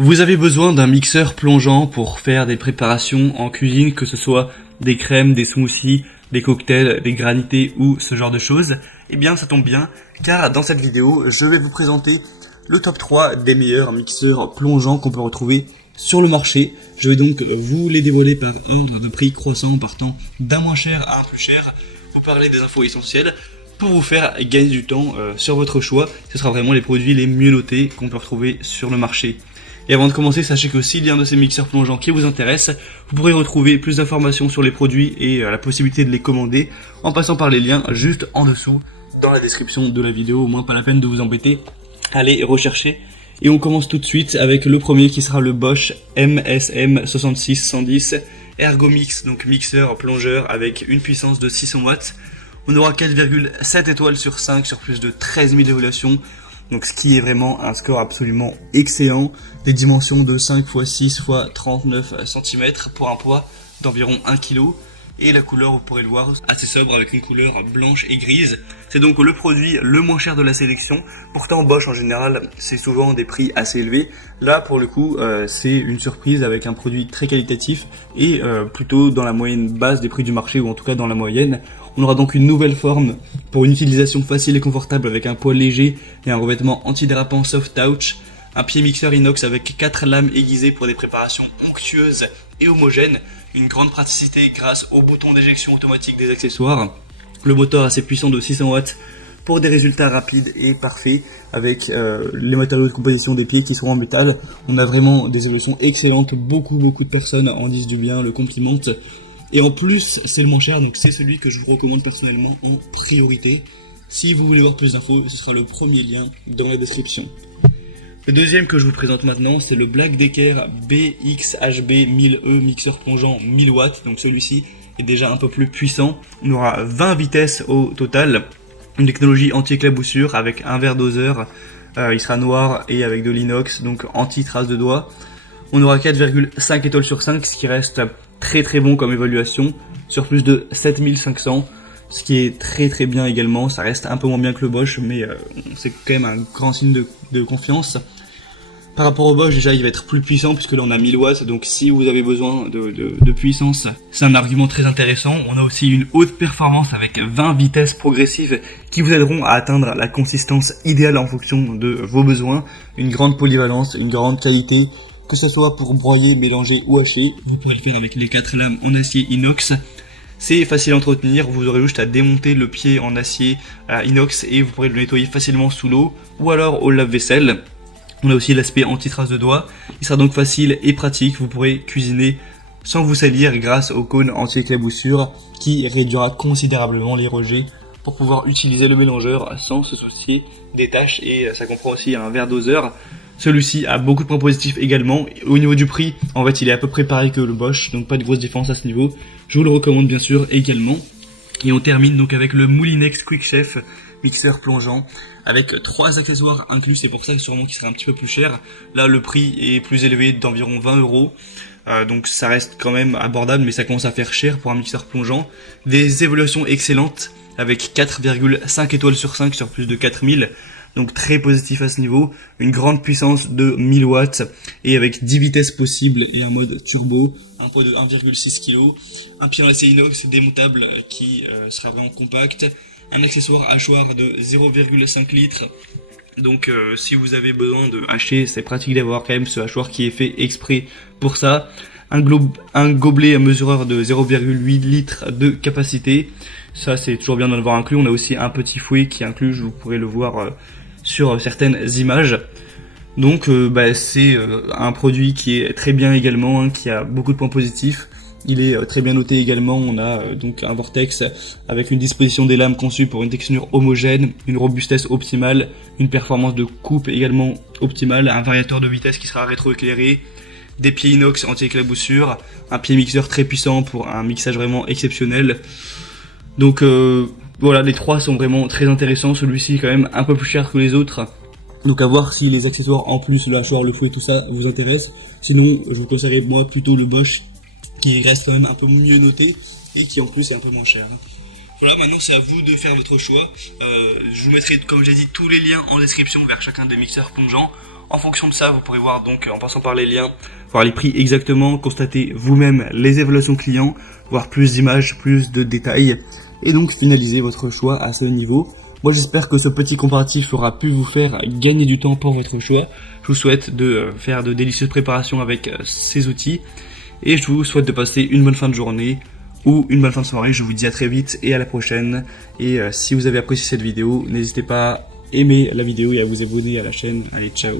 Vous avez besoin d'un mixeur plongeant pour faire des préparations en cuisine, que ce soit des crèmes, des smoothies, des cocktails, des granités ou ce genre de choses. Eh bien ça tombe bien, car dans cette vidéo, je vais vous présenter le top 3 des meilleurs mixeurs plongeants qu'on peut retrouver sur le marché. Je vais donc vous les dévoiler par ordre de prix croissant, partant d'un moins cher à un plus cher, vous parler des infos essentielles pour vous faire gagner du temps sur votre choix. Ce sera vraiment les produits les mieux notés qu'on peut retrouver sur le marché. Et avant de commencer, sachez que s'il y a un de ces mixeurs plongeants qui vous intéresse, vous pourrez retrouver plus d'informations sur les produits et la possibilité de les commander en passant par les liens juste en dessous dans la description de la vidéo. Au moins pas la peine de vous embêter, allez rechercher. Et on commence tout de suite avec le premier qui sera le Bosch MSM 66110 Ergomix, donc mixeur plongeur avec une puissance de 600 watts. On aura 4,7 étoiles sur 5 sur plus de 13 000 évaluations. Donc ce qui est vraiment un score absolument excellent. Des dimensions de 5 x 6 x 39 cm pour un poids d'environ 1 kg. Et la couleur, vous pourrez le voir, assez sobre avec une couleur blanche et grise. C'est donc le produit le moins cher de la sélection. Pourtant Bosch en général, c'est souvent des prix assez élevés. Là pour le coup, c'est une surprise avec un produit très qualitatif et plutôt dans la moyenne basse des prix du marché, ou en tout cas dans la moyenne. On aura donc une nouvelle forme pour une utilisation facile et confortable avec un poids léger et un revêtement antidérapant soft touch. Un pied mixeur inox avec 4 lames aiguisées pour des préparations onctueuses et homogènes. Une grande praticité grâce au bouton d'éjection automatique des accessoires. Le moteur assez puissant de 600 watts pour des résultats rapides et parfaits avec les matériaux de composition des pieds qui seront en métal. On a vraiment des évolutions excellentes. Beaucoup de personnes en disent du bien, le complimentent. Et en plus, c'est le moins cher, donc c'est celui que je vous recommande personnellement en priorité. Si vous voulez voir plus d'infos, ce sera le premier lien dans la description. Le deuxième que je vous présente maintenant, c'est le Black Decker BXHB 1000E mixeur plongeant 1000 watts. Donc celui-ci est déjà un peu plus puissant. On aura 20 vitesses au total. Une technologie anti-éclaboussure avec un verre doseur. Il sera noir et avec de l'inox, donc anti-trace de doigts. On aura 4,5 étoiles sur 5, ce qui reste très bon comme évaluation, sur plus de 7500, ce qui est très bien également. Ça reste un peu moins bien que le Bosch, mais c'est quand même un grand signe de confiance. Par rapport au Bosch, déjà il va être plus puissant puisque là on a 1000 watts, donc si vous avez besoin de puissance, c'est un argument très intéressant. On a aussi une haute performance avec 20 vitesses progressives qui vous aideront à atteindre la consistance idéale en fonction de vos besoins. Une grande polyvalence, une grande qualité, que ce soit pour broyer, mélanger ou hacher. Vous pourrez le faire avec les 4 lames en acier inox. C'est facile à entretenir, vous aurez juste à démonter le pied en acier inox et vous pourrez le nettoyer facilement sous l'eau ou alors au lave-vaisselle. On a aussi l'aspect anti-trace de doigts. Il sera donc facile et pratique. Vous pourrez cuisiner sans vous salir grâce au cône anti-éclaboussure qui réduira considérablement les rejets pour pouvoir utiliser le mélangeur sans se soucier des tâches, et ça comprend aussi un verre doseur. Celui-ci a beaucoup de points positifs également. Au niveau du prix, en fait, il est à peu près pareil que le Bosch, donc pas de grosse différence à ce niveau. Je vous le recommande bien sûr également. Et on termine donc avec le Moulinex Quick Chef mixeur plongeant avec 3 accessoires inclus. C'est pour ça que sûrement qu'il sera un petit peu plus cher. Là, le prix est plus élevé, d'environ 20 euros. Donc ça reste quand même abordable, mais ça commence à faire cher pour un mixeur plongeant. Des évaluations excellentes avec 4,5 étoiles sur 5 sur plus de 4000. Donc très positif à ce niveau, une grande puissance de 1000 watts et avec 10 vitesses possibles et un mode turbo, un poids de 1,6 kg, un pied en acier inox démontable qui sera vraiment compact, un accessoire hachoir de 0,5 litres. Donc si vous avez besoin de hacher, c'est pratique d'avoir quand même ce hachoir qui est fait exprès pour ça. Un gobelet mesureur de 0,8 litres de capacité, ça c'est toujours bien d'en avoir inclus. On a aussi un petit fouet qui est inclus, vous pourrez le voir sur certaines images. Donc c'est un produit qui est très bien également, qui a beaucoup de points positifs. Il est très bien noté également. On a donc un vortex avec une disposition des lames conçue pour une texture homogène, une robustesse optimale, une performance de coupe également optimale, un variateur de vitesse qui sera rétroéclairé, des pieds inox anti-éclaboussure, un pied mixeur très puissant pour un mixage vraiment exceptionnel. Donc voilà, les trois sont vraiment très intéressants. Celui-ci est quand même un peu plus cher que les autres. Donc à voir si les accessoires en plus, le hachoir, le fouet, tout ça vous intéresse. Sinon, je vous conseillerais moi plutôt le Bosch, qui reste quand même un peu mieux noté et qui en plus est un peu moins cher. Voilà, maintenant c'est à vous de faire votre choix. Je vous mettrai, comme j'ai dit, tous les liens en description vers chacun des mixeurs plongeants. En fonction de ça, vous pourrez voir donc en passant par les liens, voir les prix exactement, constater vous-même les évaluations clients, voir plus d'images, plus de détails et donc finaliser votre choix à ce niveau. Moi j'espère que ce petit comparatif aura pu vous faire gagner du temps pour votre choix. Je vous souhaite de faire de délicieuses préparations avec ces outils et je vous souhaite de passer une bonne fin de journée ou une bonne fin de soirée. Je vous dis à très vite et à la prochaine. Et si vous avez apprécié cette vidéo, n'hésitez pas à aimer la vidéo et à vous abonner à la chaîne. Allez, ciao!